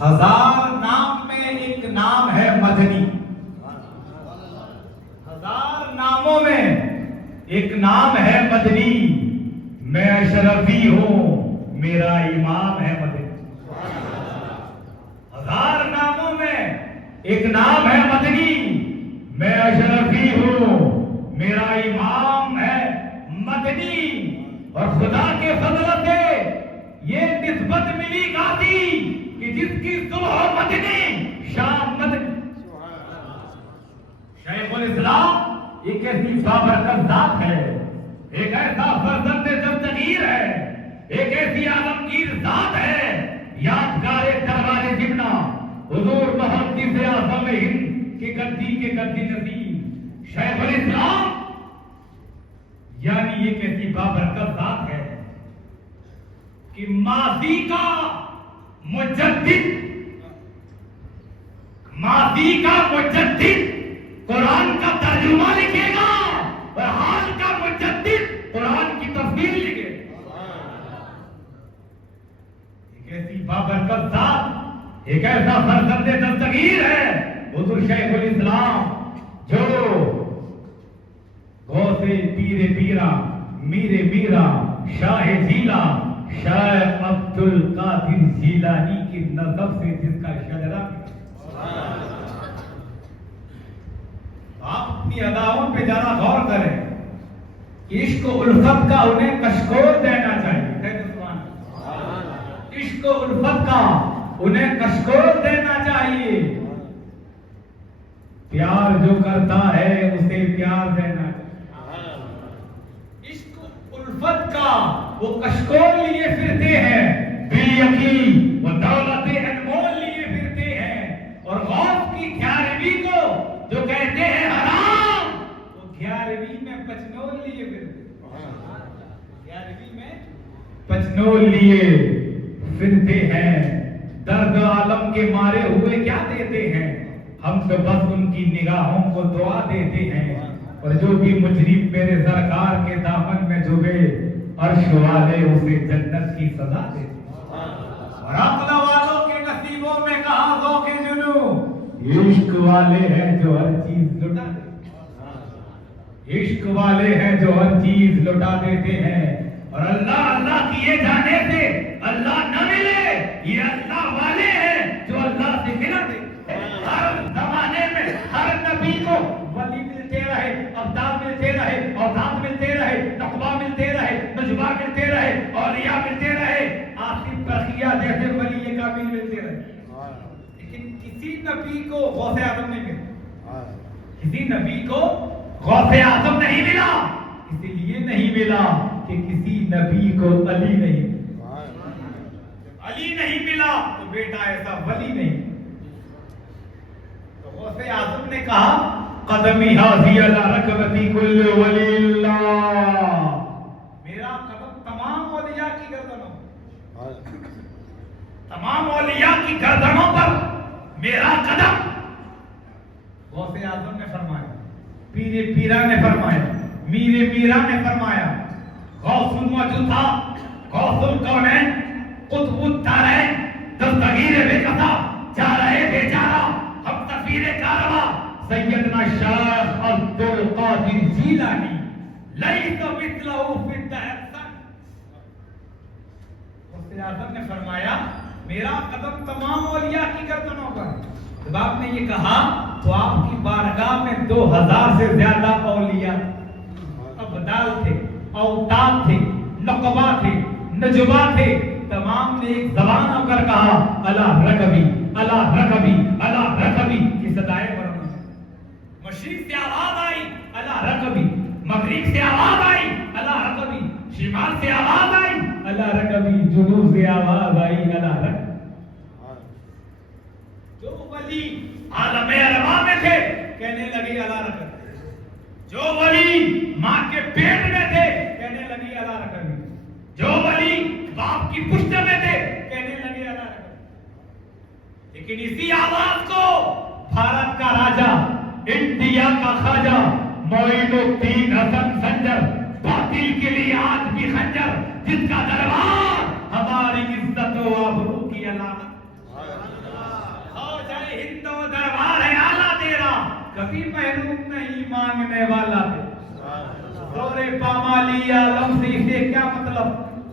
ہزار نام میں ایک نام ہے مدنی. ہزار ناموں میں ایک نام ہے مدنی. میں اشرفی ہوں میرا امام ہے مدنی. ہزار ناموں میں ایک نام ہے مدنی. میں اشرفی ہوں میرا امام ہے مدنی. اور خدا کے فضل سے یہ نسبت ملی غازی کہ جس کی صبح مدنی شام مدنی. شیخ الاسلام ایک ایسی بابرکت ذات ہے, ایک ایسا فرزند دستگیر ہے, ایک ایسی عالمگیر ذات ہے, یادگار دربار جمنا حضور محدث اعظم ہند کے گدی نظیر شیخ الاسلام, یعنی ایک ایسی بابرکت ذات ہے کہ ماضی کا مجدد قرآن کا ترجمہ لکھے گا اور حال کا مجدد قرآن کی تفسیر لکھے گا. ایک ایسی بابرکت ذات, ایک ایسا فرزند دستگیر ہے حضور شیخ الاسلام جو غوث پیر پیرا میر میرا شاہ جیلا شاہ عبد القادر جیلانی کی نسب سے جس کا شجرہ. آپ اپنی اداؤں پہ ذرا غور کریں. عشق و الفت کا انہیں کشکول دینا چاہیے. عشق و الفت کا انہیں کشکول دینا چاہیے. پیار جو کرتا ہے اسے پیار دینا چاہیے. عشق و الفت کا وہ کشکول لیے پھرتے ہیں, بے یقین وہ دولت انمول لیے پھرتے ہیں, اور غوث کی 11ویں کو جو کہتے ہیں حرام, وہ 11ویں میں پچنول لیے پھرتے ہیں. 11ویں میں پچنول لیے پھرتے ہیں. درد عالم کے مارے ہوئے کیا دیتے ہیں, ہم تو بس ان کی نگاہوں کو دعا دیتے ہیں. اور جو بھی مجرم میرے سرکار کے دامن میں ڈوبے عرش والے اسے جنت کی سزا دیتے ہیں. اور عقل والوں کے نصیبوں میں کہاں ذوق جنوں, عشق والے ہیں جو ہر چیز لٹا دیتے ہیں. عشق والے ہیں جو ہر چیز لٹا دیتے ہیں. اور اللہ اللہ کیے جانے سے اللہ نہ ملے, یہ اللہ والے ہیں جو اللہ سے ملا دیتے ہیں. ہر زمانے میں ہر نبی کو ولی ملتے رہے, ابدال ملتے رہے, اوتاد ملتے رہے, نقبہ ملتے رہے, نجبہ ملتے رہے, اولیاء ملتے رہے, آصف بخیہ جیسے ولی کامل ملتے رہے. لیکن کسی نبی کو غوث اعظم نہیں ملا. کسی نبی کو غوث اعظم نہیں ملا. اسی لیے نہیں ملا کہ کسی نبی کو علی نہیں ملا. علی نہیں ملا تو بیٹا ایسا ولی نہیں. تو غوث اعظم نے کہا قدمی حاضی علی رکبتی کل ولی اللہ, میرا قدم تمام اولیاء کی گردنوں, تمام اولیاء کی گردنوں پر میرا قدم. غوث اعظم نے فرمایا, پیر پیرا نے فرمایا, میر میرا نے فرمایا, غوث الموجود تھا, غوث الکونین, قطب الدارین, دستگیر بے قطع, جا رہے بے چارہ, ہم سفیر کارواں سیدنا شیخ عبد القادر جیلانی, لیس مثلہ فی الدہر. غوث اعظم نے فرمایا میرا قدم تمام اولیاء کی گردنوں پر. جب آپ نے یہ کہا تو آپ کی بارگاہ میں 2000 سے زیادہ اولیاء, ابدال تھے, اوتاد تھے, نقبہ تھے, نجبہ تھے, تمام نے ایک زبان ہو کر کہا اللہ رکبی اللہ رکبی اللہ رکبی کی صدائیں برآمد. مشرق سے آواز آئی اللہ رکبی, مغرب سے آواز آئی اللہ رکبی, شمال سے آواز آئی اللہ رکبی, جنوب سے آواز آئی اللہ رکبی. جو ولی عالم ارواح میں تھے کہنے لگی اللہ رکبی, جو ولی ماں کے پیٹ میں تھے کہنے لگی اللہ رکبی, جو ولی باپ کی پشت میں تھے کہنے لگے اللہ رکبی. لیکن اسی آواز کو بھارت کا راجا, انڈیا کا خواجہ معین الدین حسن سنجر, باطل کے لیے آج بھی خنجر, جس کا دربار ہماری عزت و آبرو کی علامت, ہو جائے ہندو دربار ہے آلہ تیرا، کبھی محروم نہیں مانگنے والا دورے پامالی عالم سے اسے کیا مطلب،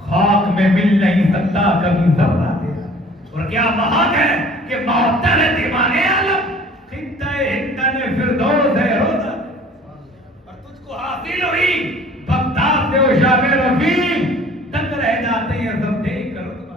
خاک میں مل نہیں سکتا کبھی ذرہ تیرا، اور کیا بات ہے کہ معطل ہے دیوانے عالم، خطہ ہندن فردوس ہے روزہ، اور تجھ کو حاصل ہوئی بغداد سے و شام رفیع تک رہ جاتے ہیں سب دیکھ کر رتبہ۔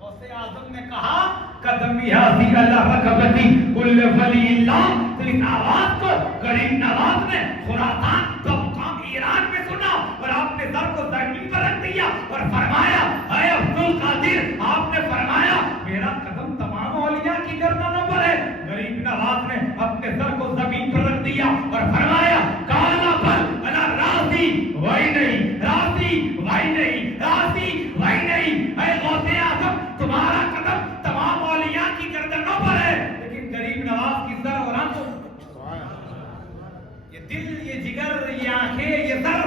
غوث اعظم نے کہا قدم یاسی اللہ رکبتی کل ولی اللہ، تو اس آواز کو غریب نواز نے خراسان کا مقام ایران میں سنا اور آپ نے سر کو زمین پر رکھ دیا اور فرمایا اے عبد القادر، آپ نے فرمایا میرا قدم تمام اولیاء کی گردنوں پر ہے۔ غریب نواز نے اپنے سر کو زمین پر رکھ دیا اور فرمایا کالا بل انا راضی وہی نہیں، راضی وہی نہیں، راضی وہی نہیں۔ اے غوث اعظم تمہارا قدم تمام اولیاء کی گردنوں پر ہے، لیکن غریب نواز کی سر اور آنکھوں، یہ دل، یہ جگر، یہ آنکھیں، یہ سر،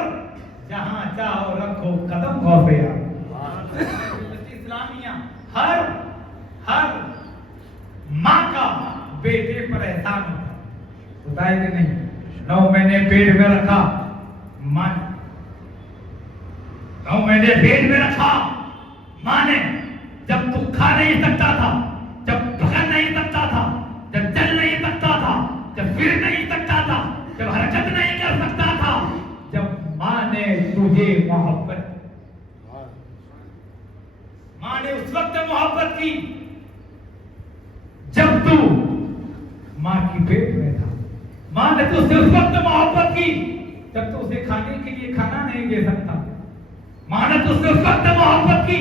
جہاں چاہو رکھو قدم غوث اعظم۔ اسلامیہ ہر ماں کا بیٹے پر احسان ہوتا ہے کہ نہیں؟ 9 مہینے پیٹ میں رکھا ماں، 9 مہینے پیٹ میں رکھا ماں نے، جب تو کھا نہیں سکتا تھا، جب پکڑ نہیں سکتا تھا، جب چل نہیں سکتا تھا، جب پھر نہیں سکتا تھا، جب حرکت نہیں کر سکتا تھا، جب ماں نے تجھے محبت، ماں نے اس وقت محبت کی جب تو ماں کی پیٹ میں تھا، ماں نے تو سے اس وقت محبت کی جب تو اسے کھانے کے لیے کھانا نہیں دے سکتا، ماں نے تو سے اس وقت محبت کی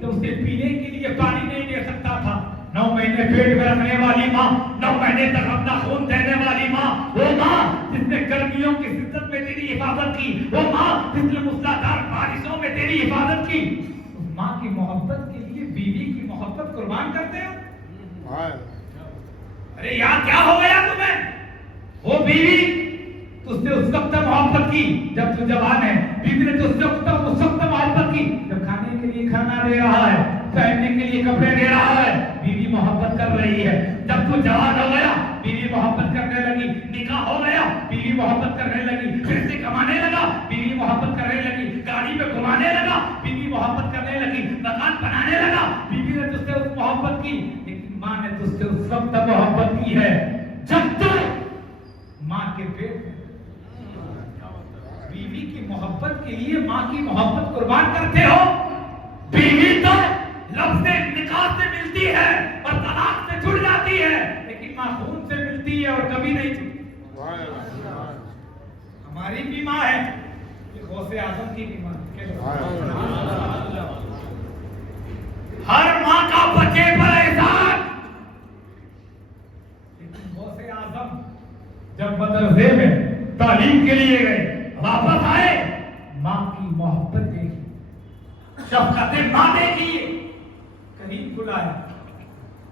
جب اسے پینے کے لیے پانی نہیں دے سکتا تھا۔ 9 مہینے پیٹ میں رکھنے والی ماں، 9 مہینے تک اپنا خون دینے والی ماں، وہ ماں جس نے گرمیوں کی شدت میں تیری حفاظت کی، وہ ماں جس نے موسلادھار بارشوں میں تیری حفاظت کی، اس ماں کی محبت کے لیے بیوی کی محبت قربان کرتے ہو؟ ارے یار کیا ہو گیا تمہیں؟ وہ بیوی تجھ سے اس وقت محبت کی جب تو جوان ہے، بیوی نے تجھ سے اس وقت محبت کی جب کھانے کے لیے کھانا دے رہا ہے، پہننے کے لیے کپڑے دے رہا ہے، بیوی محبت کر رہی ہے۔ جب تو جوان ہو گیا بیوی محبت کرنے لگی، نکاح ہو گیا بیوی محبت کرنے لگی، پھر سے کمانے لگا بیوی محبت کرنے لگی، گاڑی پہ گھمانے لگا بیوی محبت کرنے لگی، مکان بنانے لگا، بیوی نے تجھ سے اس محبت کی، لیکن ماں نے تجھ سے اس وقت محبت کی ہے جب تو ماں کے پیٹ میں۔ بیوی کی محبت کے لیے ماں کی محبت قربان کرتے ہو؟ بیوی تو لفظ نکاح سے ملتی ہے اور طلاق سے چھڑ جاتی ہے، لیکن ماں خون سے ملتی ہے اور کبھی نہیں چھڑتی۔ ہماری بھی ماں ہے، غوث اعظم کی بھی ماں ہے۔ ہر ماں کا بچے پر احسان، لیکن غوث اعظم جب مدرسے میں تعلیم کے لیے گئے، واپس آئے، ماں کی محبت دیکھی، شفقت ماں دیکھی، قریب بلایا،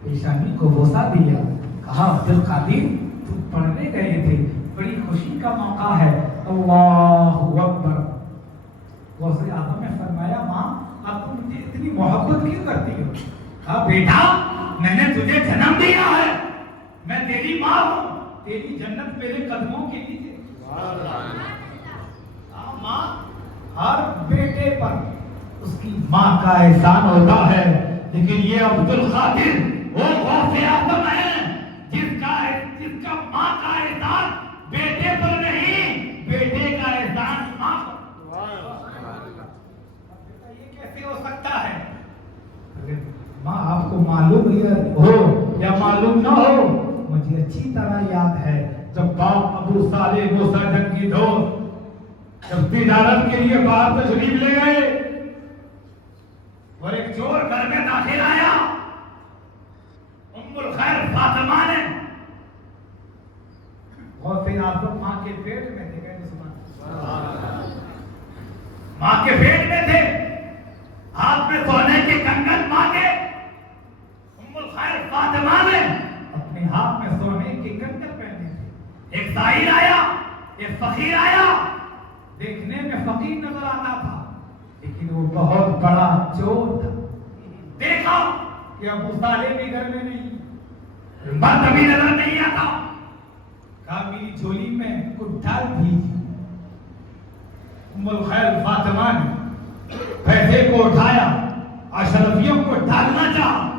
پیشانی کو بوسہ دیا، کہا عبد القادر تم پڑھنے گئے تھے، بڑی خوشی کا موقع ہے، اللہ اکبر۔ غوث اعظم نے فرمایا ماں آپ مجھے اتنی محبت کیوں کرتی ہو؟ کہا بیٹا میں نے تجھے جنم دیا ہے، میں تیری ماں ہوں، تیری جنت میرے قدموں کے نیچے۔ ماں ہر بیٹے پر اس کی ماں کا احسان ہوتا ہے، لیکن یہ عبد القادر وہ غوث اعظم ہے جس کا ماں کا احسان بیٹے پر نہیں، بیٹے کا احسان ماں پر۔ یہ کیسے ہو سکتا ہے؟ ماں آپ کو معلوم ہو یا معلوم نہ ہو، مجھے اچھی طرح یاد ہے جب باپ ابو صالح موسیٰ جنگی دوست جب تجارت کے لیے باہر تشریف لے گئے اور ایک چور گھر میں داخل آیا، ام الخیر فاطمہ نے، غوث اعظم ماں کے پیٹ میں تھے، ماں کے پیٹ میں تھے، ہاتھ میں سونے کے کنگن ماں کے، ام الخیر فاطمہ نے اپنے ہاتھ میں سونے کے کنگن پہنے تھے۔ ایک سائل آیا، ایک فقیر آیا، دیکھنے میں فقیر نظر آتا تھا لیکن وہ بہت بڑا چور تھا۔ دیکھا کہ ابو صالح بھی گھر میں نہیں، بات ابھی نظر نہیں آتا. کہا میری جھولی میں کچھ ڈال دیجیے. ام الخیر فاطمہ نے پیسے کو اٹھایا، اشرفیوں کو ڈالنا چاہا.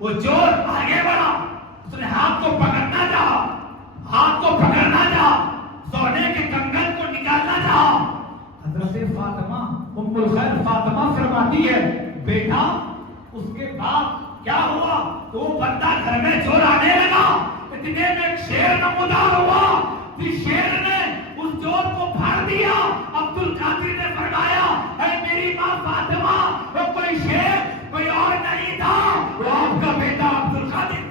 وہ چور آگے بڑھا، اس نے ہاتھ کو پکڑنا چاہا، ہاتھ کو پکڑنا چاہا، سونے کے کنگن کو نکالنا چاہا. حضرت فاطمہ ام الخیر فاطمہ فرماتی ہے بیٹا اس کے بعد کیا ہوا؟ تو وہ بندہ گھر میں چور آنے لگا، اتنے میں ایک شیر نمودار ہوا. جس شیر نے اس چور کو پھاڑ دیا. عبد القادر نے فرمایا اے میری ماں فاطمہ، وہ کوئی شیر کوئی اور نہیں تھا، وہ آپ کا بیٹا عبد القادر.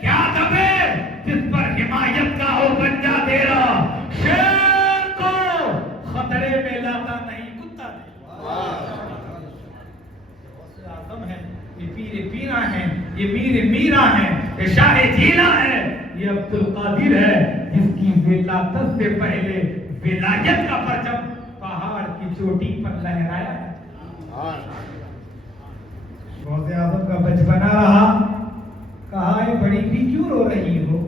کیا دبے جس پر حمایت کا ہو بنجا تیرا، شیر کو خطرے میں لاتا نہیں کتا اعظم ہے. یہ پیر پیرا ہے، یہ میر میرا ہے، یہ شاہ جیلا ہے، یہ عبد القادر ہے جس کی ولادت سے پہلے ولایت کا پرچم پہاڑ کی چوٹی پر لہرایا ہے. غوث اعظم کا بچپنا رہا. کہا اے بڑی بھی کیوں رو رہی ہو؟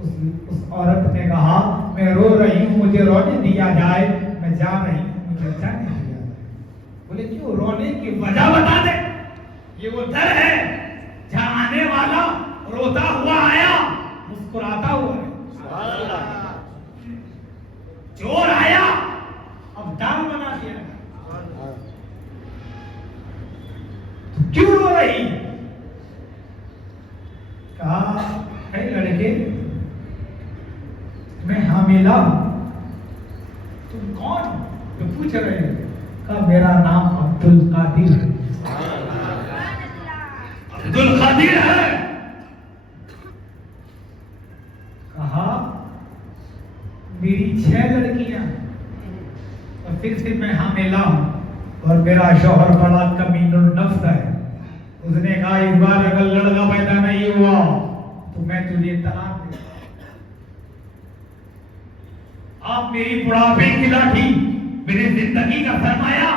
اس عورت نے کہا میں رو رہی ہوں مجھے رونے دیا جائے، میں جا رہی ہوں مجھے جانے دیا جائے. بولے کیوں؟ رونے کی وجہ بتا دے. یہ وہ در ہے جہاں آنے والا روتا ہوا آیا مسکراتا ہوا ہے. چور آیا اب ڈال بنا دیا. کیوں رو رہی؟ کہا اے لڑکے میں حاملہ ہوں. تم کون جو پوچھ رہے ہو؟ کہا میرا نام عبد القادر ہے. عبد القادر ہے. کہا میری 6 لڑکیاں اور پھر سے میں حاملہ ہوں اور میرا شوہر بڑا کمین النفس ہے. اس نے کہا اس بار اگر لڑکا پیدا نہیں ہوا تو میں تجھے طلاق دے. آپ میری بڑھاپے کی لاٹھی، میری زندگی کا سرمایہ،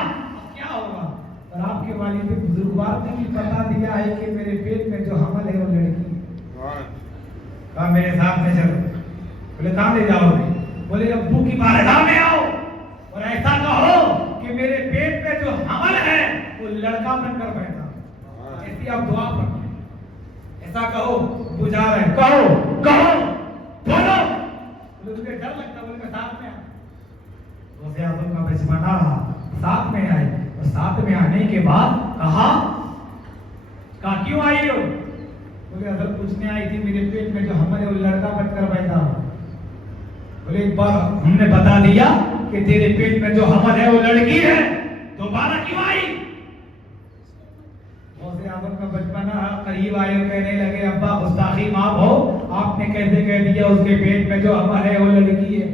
کیا ہوگا؟ اور آپ کے والد بزرگوار نے بھی بتا دیا ہے کہ میرے پیٹ میں جو حمل ہے وہ لڑکی ہے. کہا میرے ساتھ میں چلو. بولے کہاں لے جاؤ گے؟ بولے ابو کی بارگاہ میں آؤ اور ایسا کہو کہ میرے پیٹ میں جو حمل ہے وہ لڑکا بن کر بیٹھا. ایسی آپ دعا پڑھیں، ایسا کہو. بجھا رہے کہو بولو. بولے تجھے ڈر لگتا؟ بولے میں ساتھ میں آؤں. غوث اعظم کا بچپنا رہا، ساتھ میں آئے اور ساتھ میں آنے کے بعد کہا کیوں آئی ہو؟ بولے حضرت پوچھنے آئی تھی میرے پیٹ میں جو حمل ہے وہ لڑکا بن کر بیٹھا. بولے ایک بار ہم نے بتا دیا کہ تیرے پیٹ میں جو حمل ہے وہ لڑکی ہے، دوبارہ کیوں آئی؟ غوث اعظم کا بچپنا قریب آئے اور کہنے لگے ابا گستاخی معاف ہو، آپ نے کیسے کہہ دیا اس کے پیٹ میں جو حمل ہے وہ لڑکی ہے؟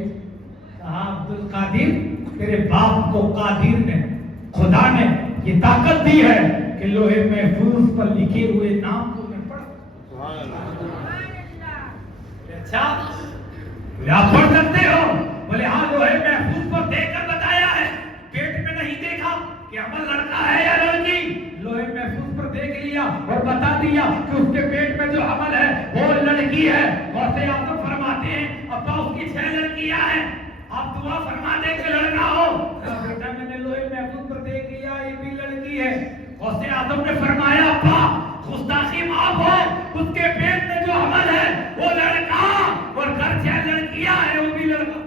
کہا عبد القادر تیرے باپ کو قادر نے، خدا نے یہ طاقت دی ہے کہ لوہے محفوظ پر لکھے ہوئے نام کو میں پڑھ. اچھا آپ پڑھ سکتے ہو؟ بولے ہاں لوہے محفوظ پر دیکھ کر بتایا ہے، پیٹ میں نہیں دیکھا کہ عمل لڑکا ہے یا لڑکی. لوہے محفوظ پر دیکھ لیا اور بتا دیا کہ اس کے پیٹ میں جو عمل ہے وہ لڑکی ہے. غوث اعظم فرماتے ہیں ابا اس کی 6 لڑکیاں ہیں، آپ دعا فرما دیں کہ لڑکا ہو. بیٹا میں نے لوہے محفوظ پر دیکھ لیا یہ بھی لڑکی ہے. غوث اعظم نے فرمایا ابا گستاخی معاف ہو، اس کے پیٹ میں جو عمل ہے وہ لڑکا اور گھر 6 لڑکیاں ہیں وہ بھی لڑکا.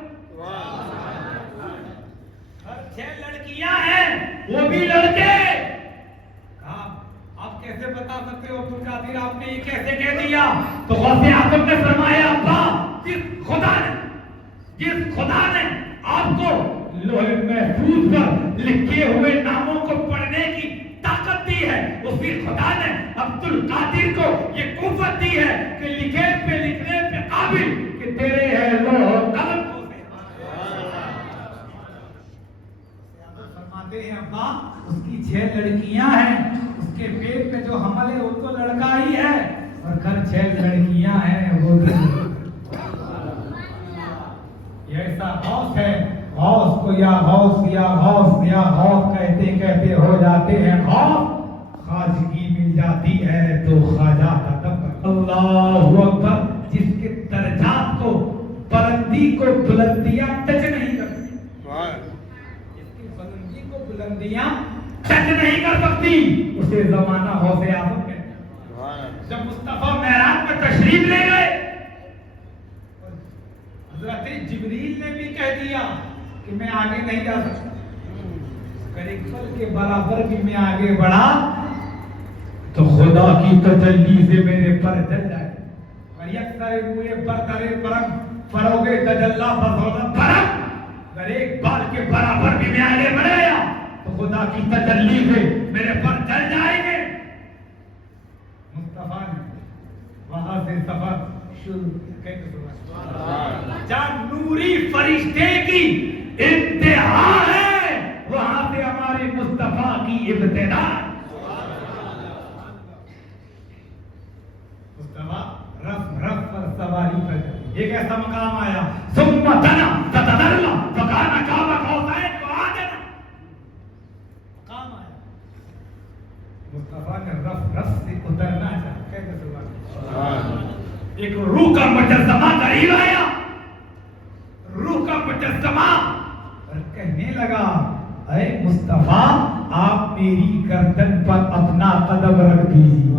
6 لڑکیاں ہیں وہ بھی لڑکے. آپ کیسے بتا سکتے ہو عبد القادر آپ نے یہ کیسے کہہ دیا؟ تو غوث اعظم نے فرمایا ابا جس خدا نے آپ کو لوہے محفوظ پر لکھے ہوئے ناموں کو پڑھنے کی طاقت دی ہے، اسی خدا نے عبد القادر کو یہ قوت دی ہے کہ لکھے پہ لکھنے پہ قابل کہ تیرے ہے لوح قلم. فرماتے ہیں ابا اس کی 6 لڑکیاں ہیں، اس کے پیٹ میں جو حمل ہے وہ تو لڑکا ہی ہے اور گھر 6 لڑکیاں ہیں وہ بھی. یہ ایسا غوث ہے، غوث کو یا غوث یا غوث یا غوث کہتے کہتے ہو جاتے ہیں غوث، خواجگی مل جاتی ہے تو خواجہ کا دم۔ اللہ اکبر، جس کے درجات کو، بلندی کو بلندیاں ٹچ نہیں کرتی، جس کی بلندی کو بلندیاں ٹچ نہیں کر سکتی، اسے زمانہ غوث اعظم ہے۔ جب مصطفیٰ معراج میں تشریف لے گئے، حضرت جبریل نے بھی کہہ دیا کہ میں آگے نہیں جا سکتا، اگر ایک پل کے برابر بھی میں آگے بڑھا تو خدا کی تجلی سے میرے پر جل جائے، اور یکسر ہوئے برتر برم فروغ تجلا بزودت برم، اگر ایک بال کے برابر بھی میں آگے بڑھایا تو خدا کی تجلی سے میرے پر جل جائیں گے۔ مصطفیٰ نے وہاں سے سفر شروع کیا، جہاں نوری فرشتے کی انتہا ہے وہاں سے ہمارے مصطفیٰ کی ابتدا۔ مصطفیٰ رف رف پر سواری پر ایک ایسا مقام آیا، ثم دنا فتدلى فكان قاب قوسين فأدنى، مقام آیا مصطفیٰ نے رف رف سے اترنا چاہا، کہتے سبحان، ایک روح کا مجسمہ قریب آیا، روح کا مجسمہ، اور کہنے لگا اے مصطفیٰ آپ میری گردن پر اپنا قدم رکھ دیجیے،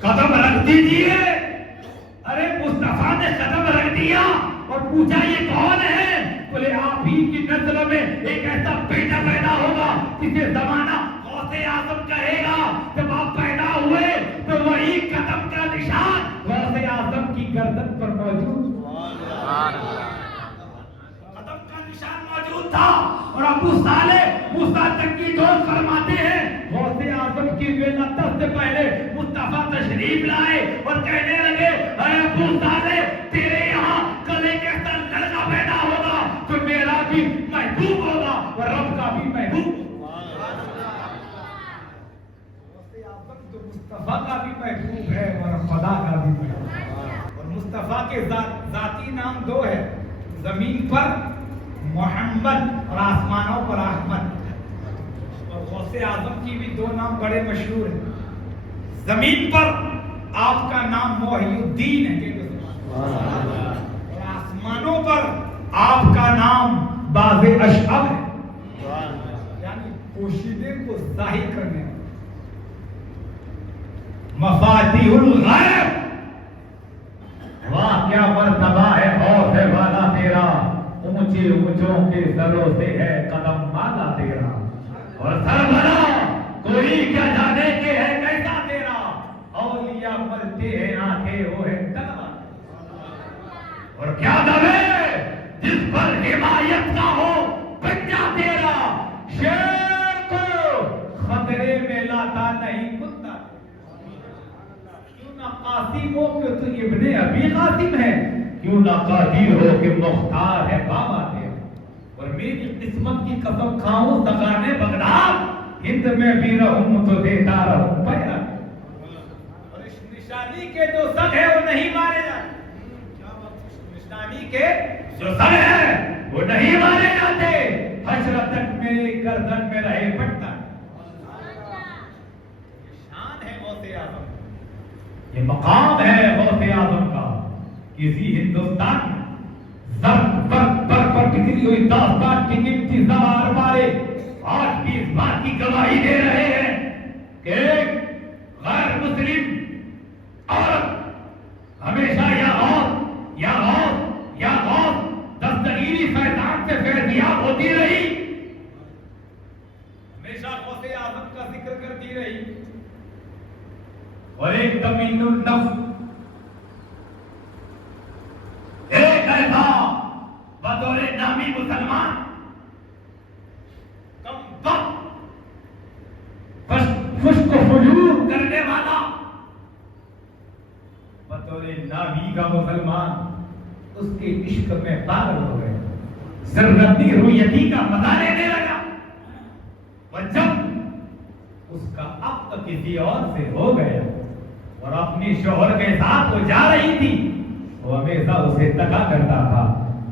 قدم رکھ دیجیے۔ ارے مصطفیٰ نے قدم رکھ دیا اور پوچھا یہ کون ہے؟ بولے آپ ہی کی نسل میں ایک ایسا بیٹا پیدا ہوگا جسے زمانہ غوث اعظم کہے گا۔ جب آپ پیدا ہوئے تو وہی قدم کا نشان غوث اعظم کی گردن پر موجود، قدم کا نشان موجود تھا۔ اور ابو صالح موسیٰ تنگی دوست فرماتے ہیں غوث اعظم کی ولادت سے پہلے مصطفیٰ تشریف لائے اور کہنے لگے اے ابو صالح تیرے یہاں کل ایک ایسا لڑکا پیدا ہوگا جو میرا بھی محبوب ہوگا اور رب کا بھی محبوب ہوگا۔ غوث اعظم جو مصطفیٰ کا بھی محبوب ہے اور خدا کا بھی محبوب ہے۔ اور مصطفیٰ کے ذاتی نام دو ہے، زمین پر محمد اور آسمانوں پر احمد۔ اور غوث اعظم کی بھی دو نام بڑے مشہور ہیں، زمین پر آپ کا نام محی الدین ہے اور آسمانوں پر آپ کا نام باز اشعب ہے، یعنی پوشیدے کو ظاہر کرنے والا، مفاتیح الغیب۔ واہ کیا مرتبہ ہے غوث والا تیرا، اونچے اونچوں کے سروں سے ہے قدم مالا تیرا، اور سر بنا کوئی کیا جانے کے ہے کیسا تیرا، اولیاء ملتے ہیں آنکھیں وہ ہے تنہا، اور کیا دم ہے جس پر حمایت کا ہو بچہ تیرا، شیر کو خطرے میں لاتا نہیں کتا، کیوں نہ قاسم ہو کہ تو ابن ابی قاسم ہے، کیوں نہ قادر ہو کہ مختار ہے بابا تیرا، اور میری قسمت کی قسم کھاؤں سکانے بغداد ہند میں بھی رہوں تو دیتا رہوں پیرا، اور اس نشانی کے جو سگ ہے وہ نہیں مارے جاتے، نشانی کے جو سگ ہے وہ نہیں مارے جاتے، حشر تک میرے گردن میں رہے پٹتا، شان ہے غوث اعظم، یہ مقام ہے غوث اعظم کا۔ کسی ہندوستان زرد برد بر پر بکھری ہوئی داستان کی قیمتی زبان والے آج بھی اس بات کی گواہی دے رہے ہیں کہ ایک غیر مسلم عورت ہمیشہ یا غوث دستگیری فیضان سے فیضیاب ہوتی رہی، ہمیشہ غوث اعظم کا ذکر کرتی رہی، اور ایک تمین النفس، ایک ایسا بطور نامی مسلمان کم وقت خشک و فجور کرنے والا، بطور نامی کا مسلمان اس کے عشق میں پاگل ہو گئے، ذرتی رویتی کا مزہ لینے لگا، اور جب اس کا عقد کسی اور سے ہو گیا اور اپنی شوہر کے ساتھ وہ جا رہی تھی، وہ ہمیشہ اسے تکا کرتا تھا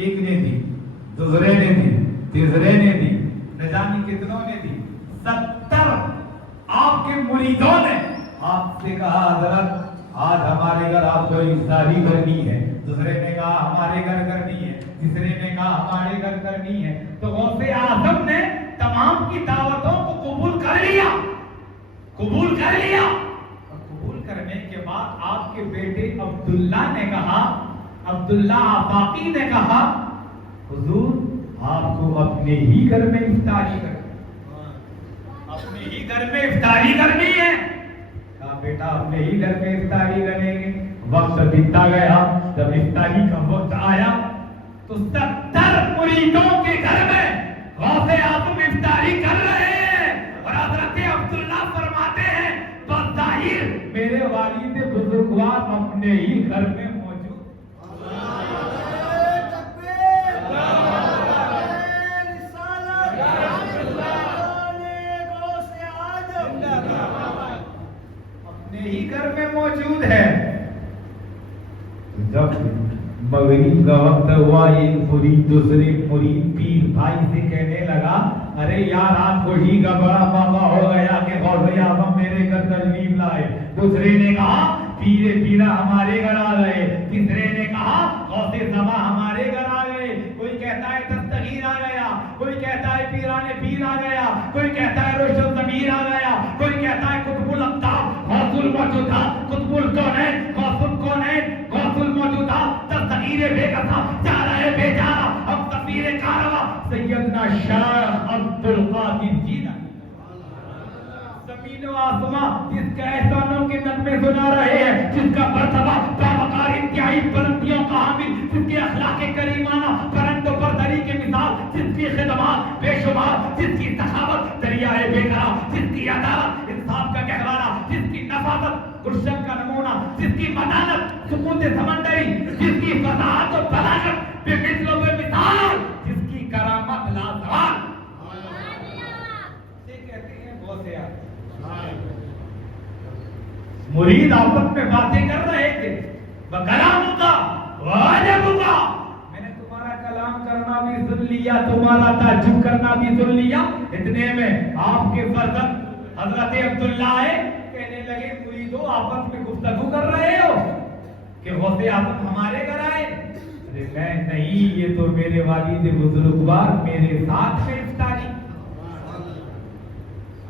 ایک نے دی، دوسرے نے دی، تیسرے نے دی، نہ جانے کتنوں نے دی، 70 آپ کے مریدوں نے آپ سے کہا حضرت آج ہمارے گھر آپ کو افطاری کرنی ہے، دوسرے نے کہا ہمارے گھر کرنی ہے، تیسرے نے کہا ہمارے گھر کرنی ہے، تو غوث اعظم نے تمام کی دعوتوں کو قبول کر لیا، قبول کر لیا، اور قبول کرنے کے بعد آپ کے بیٹے عبداللہ نے کہا، عبداللہ آفاقی نے کہا حضور آپ کو اپنے ہی گھر میں افطاری کرنی، اپنے ہی گھر میں افطاری کرنی ہے، کہا بیٹا اپنے ہی گھر میں افطاری کریں گے۔ وقت بیتتا گیا، جب افطاری کا وقت آیا تو 70 مریدوں کے گھر میں غوث اعظم افطاری کر رہے ہیں، اور حضرت عبداللہ فرماتے ہیں بظاہر میرے والد بزرگوار اپنے ہی گھر میں موجود۔ اپنے ہی گھر میں موجود ہے۔ جب مغرب کا وقت ہوا، ایک مرید دوسرے مرید پیر بھائی سے کہنے لگا ارے یار آج خوشی کا بڑا موقع ہو گیا کہ غوث اعظم میرے گھر تشریف لائے۔ دوسرے نے کہا پیرے پیرا ہمارے گھر آ گئے، تیسرے نے کہا غوث زما ہمارے گھر آ گئے، کوئی کہتا ہے دستگیر آ گیا، کوئی کہتا ہے پیرانے پیر آ گیا، کوئی کہتا ہے روشن ضمیر آ گیا، کوئی کہتا ہے قطب الاقطاب غوث الموجودہ، قطب الکونین غوث الکونین غوث الموجودہ، دستگیر بے قصہ چارہ بے چارہ، ہم سفیر کارواں سیدنا شیخ عبدالقادر جیلانی، زمین و آسمان جس کے احسانوں کے نغمے سنا رہے ہیں، جس کا مرتبہ باوقار انتہائی بلندیوں کا حامل، جس کے اخلاق کریمانہ پرند و بردری کے مثال، جس کی خدمات بے شمار، جس کی سخاوت دریائے بے قرار، جس کی عدالت انصاف کا گہوارہ، جس کی نفاست گلشن کا نمونہ، جس کی متانت سکوت سمندری، جس کی فصاحت و بلاغت بے مثل و بے مثال، جس کی کرامت لازوال، یہ کہتے ہیں غوث اعظم۔ مرید آپس میں باتیں کر رہے تھے، کلام کا واجب کا، میں نے تمہارا کلام کرنا بھی سن لیا، تمہارا تعجب کرنا بھی سن لیا، اتنے میں آپ کے فرزند حضرت عبداللہ آئے، کہنے لگے مریدو آپس میں گفتگو کر رہے ہو کہ غوث اعظم ہمارے گھر آئے؟ ارے میں نہیں، یہ تو میرے والد بزرگوار میرے ساتھ میں افطاری۔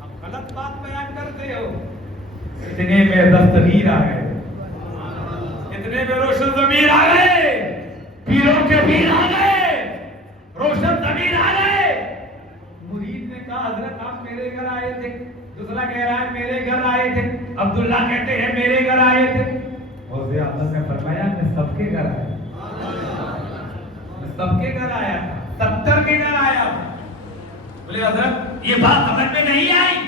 آپ غلط بات بیان کرتے ہو۔ اتنے میں دستگیر آ گئے، اتنے میں روشن ضمیر آ گئے، پیروں کے پیر آ گئے، روشن ضمیر آ گئے۔ مرید نے کہا حضرت آپ میرے گھر آئے تھے، دوسرا کہہ رہا ہے میرے گھر آئے تھے، عبداللہ کہتے ہیں میرے گھر آئے تھے۔ غوث اعظم نے فرمایا میں سب کے گھر آیا، میں سب کے گھر آیا، 70 کے گھر آیا۔ بولے حضرت یہ بات سمجھ میں نہیں آئی۔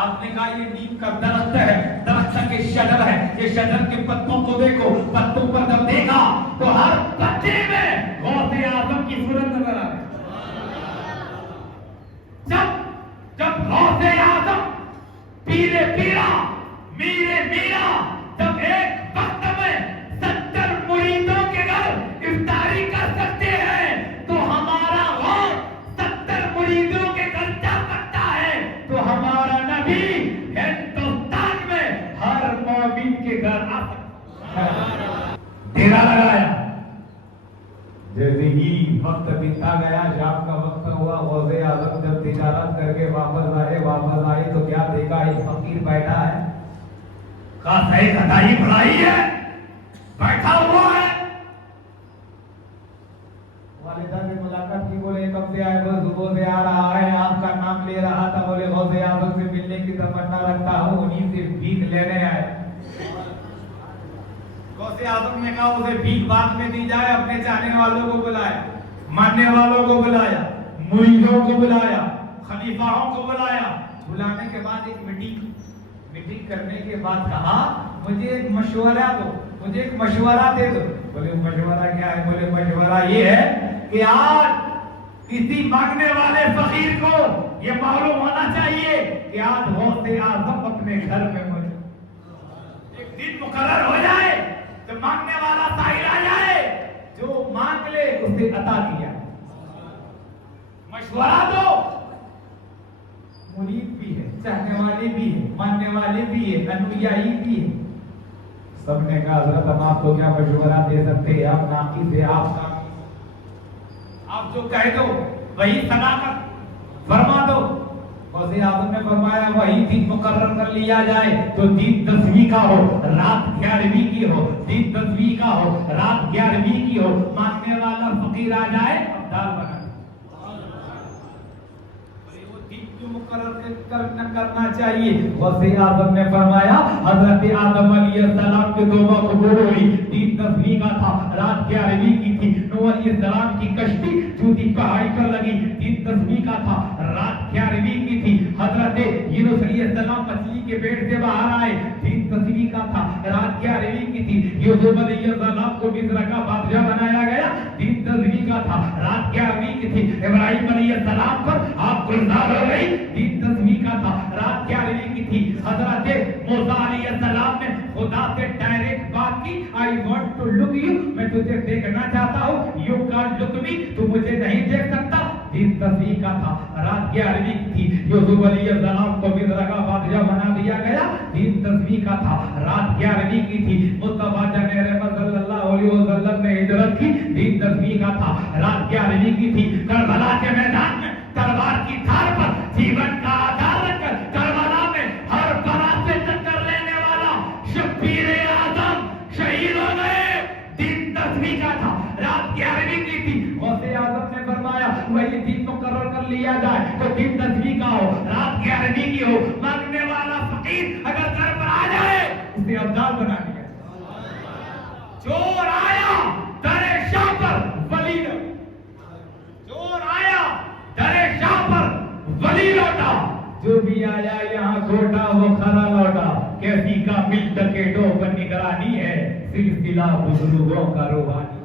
آپ نے کہا یہ نیم کا درخت ہے، درخت کے شجر ہے، یہ شجر کے پتوں کو دیکھو، پتوں پر جب دیکھا تو ہر پتے میں غوث اعظم کی صورت نظر آ رہی۔ جب غوث اعظم پیرے پیرا میرے میرا جب ایک وقت میں 70 مریدوں کے گھر افطاری کر سکتے ہیں تو ہمارا غوث 70 مریدوں کے گھر جا سکتا ہے تو ہمارا نبی ہندوستان میں ہر مومن کے گھر آ سکتا ہے۔ ڈیرا لگایا، جیسے ہی وقت بیتا گیا، شام کا وقت ہوا، غوث اعظم جب تجارت کر کے واپس آئے تو کیا دیکھا ایک فقیر بیٹھا ہے، کہا صحیح خدائی بڑھائی ہے، بیٹھا ہوا ہے۔ والدہ سے ملاقات کی، بولے کب سے آئے؟ بس صبح سے آ رہا ہے، آپ کا نام لے رہا تھا، بولے غوث اعظم سے ملنے کی تمنا رکھتا ہوں، انہیں سے بھیک لینے آئے۔ غوث اعظم نے کہا اسے بھیک بعد میں دی جائے، اپنے چاہنے والوں کو بلایا، ماننے والوں کو بلایا، مریدوں کو بلایا، خلیفاؤں کو بلایا۔ بلانے کے بعد ایک میٹنگ کرنے کے بعد کہا مجھے ایک مشورہ دو، مجھے ایک مشورہ دے دو۔ بولے مشورہ کیا ہے؟ بولے مشورہ یہ ہے کہ آج کسی مانگنے والے فقیر کو یہ معلوم ہونا چاہیے کہ آج غوث اعظم اپنے گھر میں موجود۔ ایک دن مقرر ہو جائے، جب مانگنے والا سائل آ جائے، جو مانگ لے اسے اسے عطا کیا. مشورہ دو. مرید بھی ہے, چاہنے والے بھی ہیں, ماننے والے بھی ہیں, انویائی بھی ہیں. سب نے کہا حضرت ہم آپ کو کیا مشورہ دے سکتے ہیں, آپ ناقص ہے, آپ جو کہہ دو وہی صداقت فرما دو. غوث اعظم نے فرمایا وہی دن مقرر کر لیا جائے تو دن 10ویں کا ہو, رات 11ویں کی ہو, دن 10ویں کا ہو, رات 11ویں کی ہو, ماننے والا فقیر آ جائے ابدال بنا. مقرر کرنا چاہیے. غوث اعظم نے فرمایا حضرت آدم علیہ السلام کے توبہ قبول ہوئی, دن 10ویں کا تھا, رات 11ویں کی تھی. نوح علیہ السلام کی کشتی جوتی پہاڑی پر لگی, دن 10ویں کا تھا, رات 11ویں کی تھی. حضرت یونس علیہ السلام مچھلی کے پیٹ سے باہر آئے, دن 10ویں کا تھا, رات 11ویں کی تھی. یوسف علیہ السلام کو مصر کا بادشاہ بنایا گیا, دن 10ویں کا تھا, رات 11ویں کی تھی. ابراہیم علیہ السلام پر آپ گلزار ہو گئی, دن 10ویں کا تھا, رات 11ویں کی تھی. حضرت موسیٰ علیہ السلام نے خدا سے ڈائریکٹ بات کی, I want to look you, میں تجھے دیکھنا چاہتا ہوں, you can't look me, تو مجھے نہیں دیکھ سکتا, دن 10ویں کا تھا, رات 11ویں کی تھی. یوسف علیہ السلام کو مصر کا بادشاہ بنا دیا گیا, دن 10ویں کا تھا, رات 11ویں کی تھی. مصطفیٰ جان رحمت صلی اللہ علیہ وسلم نے ہجرت کی, دن 10ویں کا تھا, رات 11ویں کی تھی. کربلا کے میدان میں تلوار کی دھار پر جیون کا آدھار رکھ کر کربلا میں ہر برات سے ٹکر لینے والا شبیر اعظم شہید ہو گئے, دن 10ویں کا تھا, رات 11ویں کی تھی. غوث اعظم نے فرمایا وہی دن مقرر کر لیا جائے تو دن 10ویں کا ہو, رات 11ویں کی ہو, مانگنے والا فقیر اگر گھر پر آ جائے اسے ابدال بنا دیا. چور آیا در شاہ پر ولی لوٹا, چور آیا در شاہ پر ولی لوٹا, جو بھی آیا یہاں گھوٹا وہ کھرا لوٹا. کیسی کا مل ٹکیٹوں پر نگرانی ہے, سلسلہ بزرگوں کا روحانی.